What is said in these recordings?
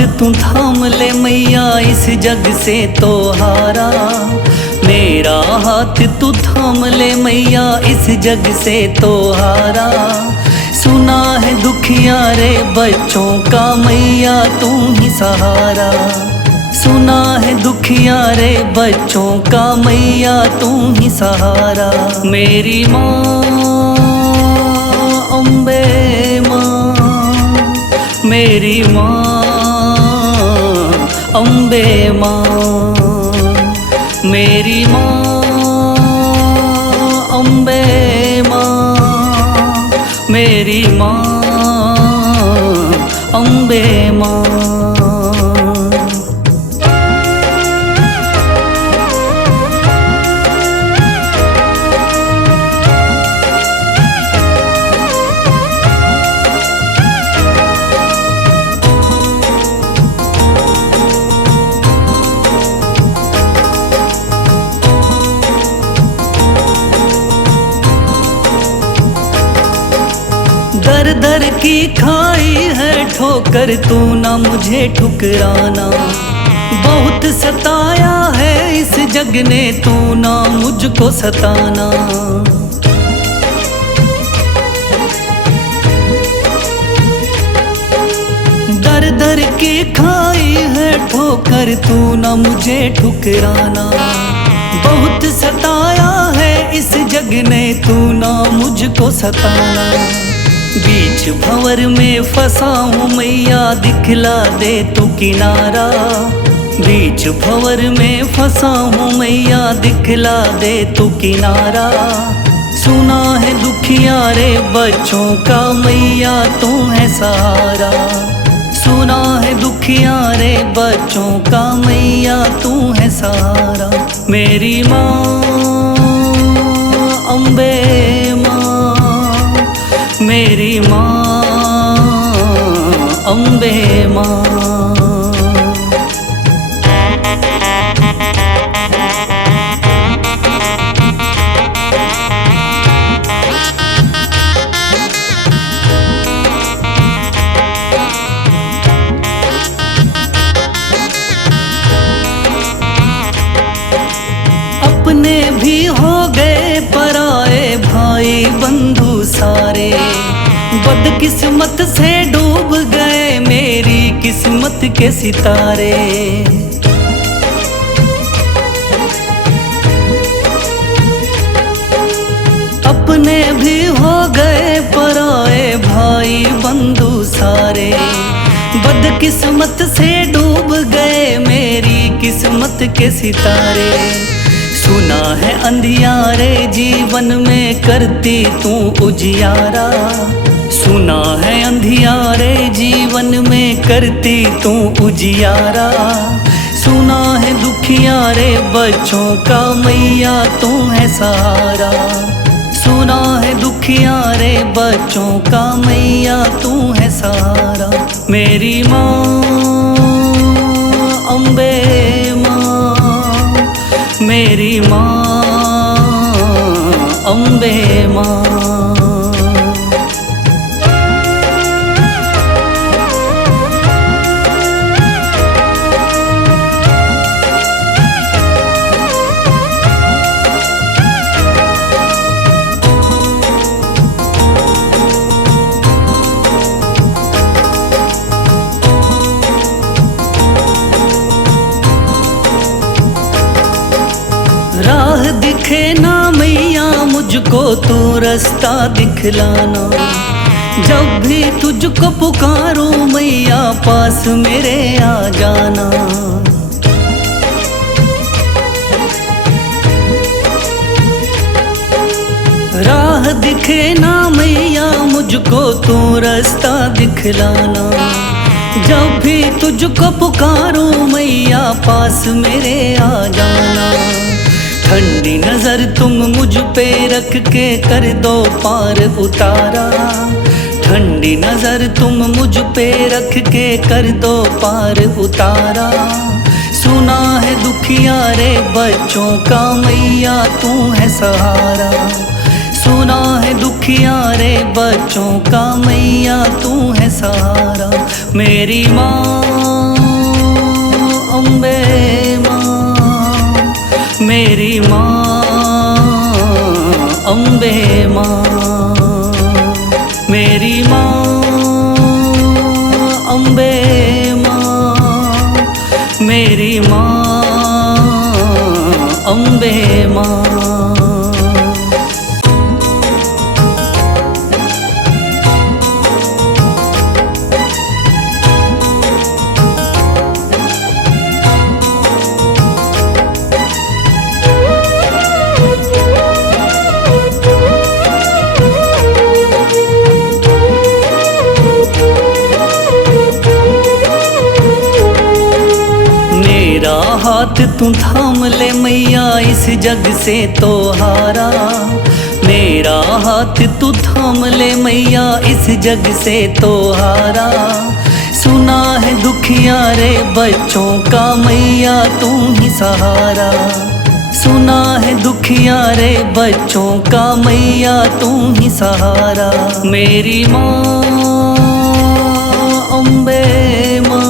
हाथ तू थाम ले मैया इस जग से तो हारा। मेरा हाथ तू थाम ले मैया इस जग से तो हारा। सुना है दुखिया रे बच्चों का मैया तू ही सहारा। सुना है दुखिया रे बच्चों का मैया तू ही सहारा। मेरी माँ अम्बे माँ, मेरी माँ अम्बे माँ, मेरी माँ अम्बे माँ, मेरी माँ अम्बे माँ। दर दर की खाई है ठोकर तू ना मुझे ठुकराना। बहुत सताया है इस जग ने तू ना मुझको सताना। दर दर की खाई है ठोकर तू ना मुझे ठुकराना। बहुत सताया है इस जग ने तू ना मुझको सताना। बीच भंवर में फंसा हूँ मैया दिखला दे तू किनारा। बीच भंवर में फंसा हूँ मैया दिखला दे तू किनारा। सुना है दुखिया रे बच्चों का मैया तू है सहारा। सुना है दुखिया रे बच्चों का मैया तू है सहारा। मेरी माँ अम्बे माँ, मेरी माँ अम्बे माँ। अपने भी हो गए पराए भाई बंधु सारे। बदकिस्मत से डूब गए मेरी किस्मत के सितारे। अपने भी हो गए पराए भाई बंधु सारे। बदकिस्मत से डूब गए मेरी किस्मत के सितारे। सुना है अंधियारे जीवन में करती तू उजियारा। सुना है अंधियारे जीवन में करती तू उजियारा। सुना है दुखिया रे बच्चों का मैया तू है सहारा। सुना है दुखिया रे बच्चों का मैया तू है सहारा। मेरी माँ अम्बे माँ, मेरी माँ अम्बे माँ। राह दिखे ना मैया मुझको तू रास्ता दिखलाना। जब भी तुझको पुकारूं मैया पास मेरे आ जाना। राह दिखे ना मैया मुझको तू रास्ता दिखलाना। जब भी तुझको पुकारूं मैया पास मेरे आ जाना। ठंडी नजर तुम मुझ पे रख के कर दो पार उतारा। ठंडी नजर तुम मुझ पे रख के कर दो पार उतारा। सुना है दुखिया रे बच्चों का मैया तू है सहारा। सुना है दुखिया रे बच्चों का मैया तू है सहारा। मेरी माँ अम्बे माँ मेरी माँ, अम्बे माँ मेरी माँ, अम्बे माँ मेरी माँ, अम्बे माँ। मेरा हाथ तू थाम ले मैया, इस जग से तो हारा। मेरा हाथ तू थाम ले मैया, इस जग से तो हारा। सुना है दुखियारे बच्चों का मैया तू ही सहारा। सुना है दुखियारे बच्चों का मैया तू ही सहारा। मेरी माँ अम्बे माँ,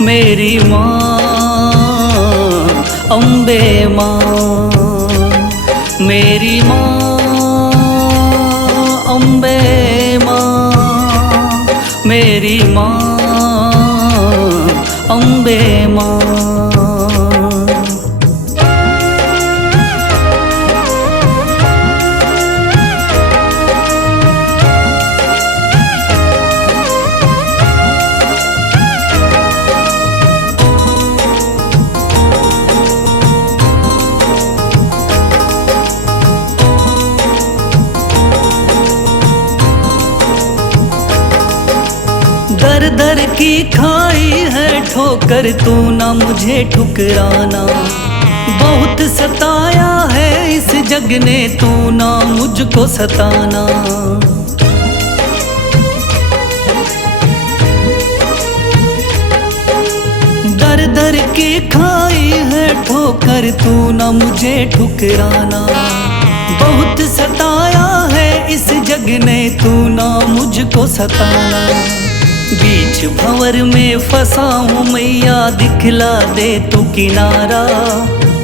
मेरी माँ अम्बे माँ, मेरी माँ अम्बे माँ, मेरी माँ अम्बे माँ। दर दर की खाई है ठोकर, तू ना मुझे ठुकराना। बहुत सताया है इस जग ने, तू ना मुझको सताना। दर दर की खाई है ठोकर, तू ना मुझे ठुकराना। बहुत सताया है इस जग ने, तू ना मुझको सताना। बीच भंवर में फंसा हूँ मैया, दिखला दे तू किनारा।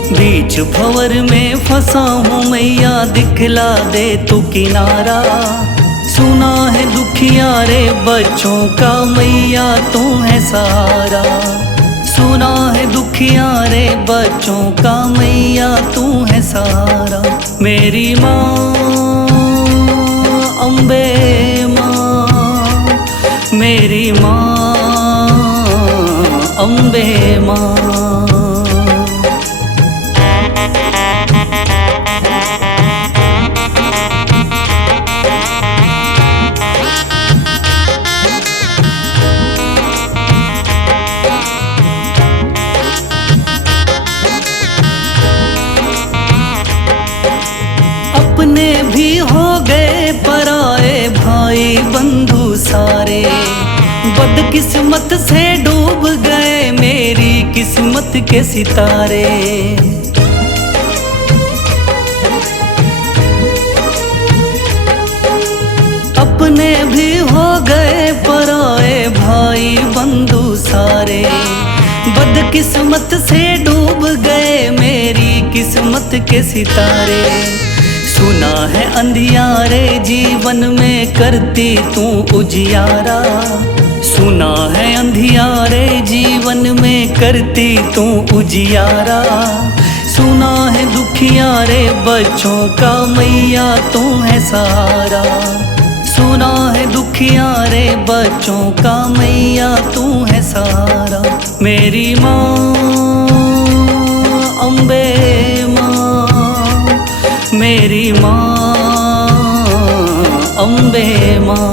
बीच भंवर में फंसा हूँ मैया, दिखला दे तू किनारा। सुना है दुखियारे बच्चों का मैया तू है सहारा। सुना है दुखियारे बच्चों का मैया तू है सहारा। मेरी माँ अम्बे माँ, मेरी माँ अम्बे माँ। अपने भी हो गए पराए भाई बंधु सारे। बदकिस्मत से डूब गए मेरी किस्मत के सितारे। अपने भी हो गए पराए भाई बंधु सारे। बदकिस्मत से डूब गए मेरी किस्मत के सितारे। सुना है अंधियारे जीवन में करती तू उजियारा। सुना है अंधियारे जीवन में करती तू उजियारा। सुना है दुखियारे बच्चों का मैया तू है सहारा। सुना है दुखियारे बच्चों का मैया तू है सहारा। मेरी माँ अम्बे माँ, मेरी माँ अम्बे माँ।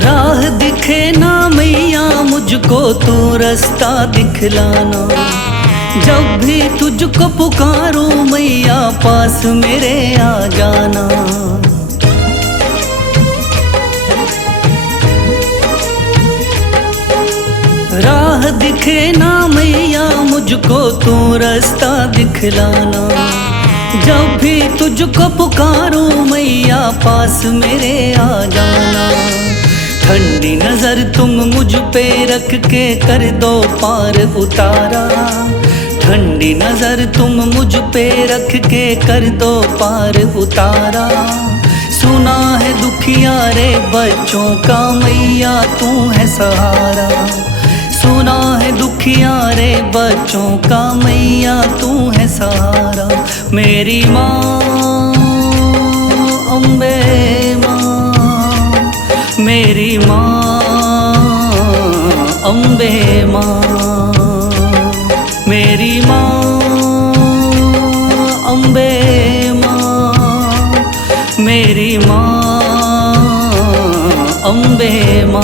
राह दिखे ना मैया मुझको तू रास्ता दिखलाना। जब भी तुझको पुकारूं मैया पास मेरे आ जाना। राह दिखे ना मैया मुझको तू रास्ता दिखलाना। जब भी तुझको पुकारूं मैया पास मेरे आ जाना। ठंडी नजर तुम मुझ पे रख के कर दो पार उतारा। ठंडी नजर तुम मुझ पे रख के कर दो पार उतारा। सुना है दुखिया रे बच्चों का मैया तू है सहारा। सुना है दुखिया रे बच्चों का मैया तू है सहारा। मेरी माँ अम्बे माँ, मेरी माँ अम्बे माँ, मेरी माँ अम्बे माँ, मेरी माँ अम्बे माँ।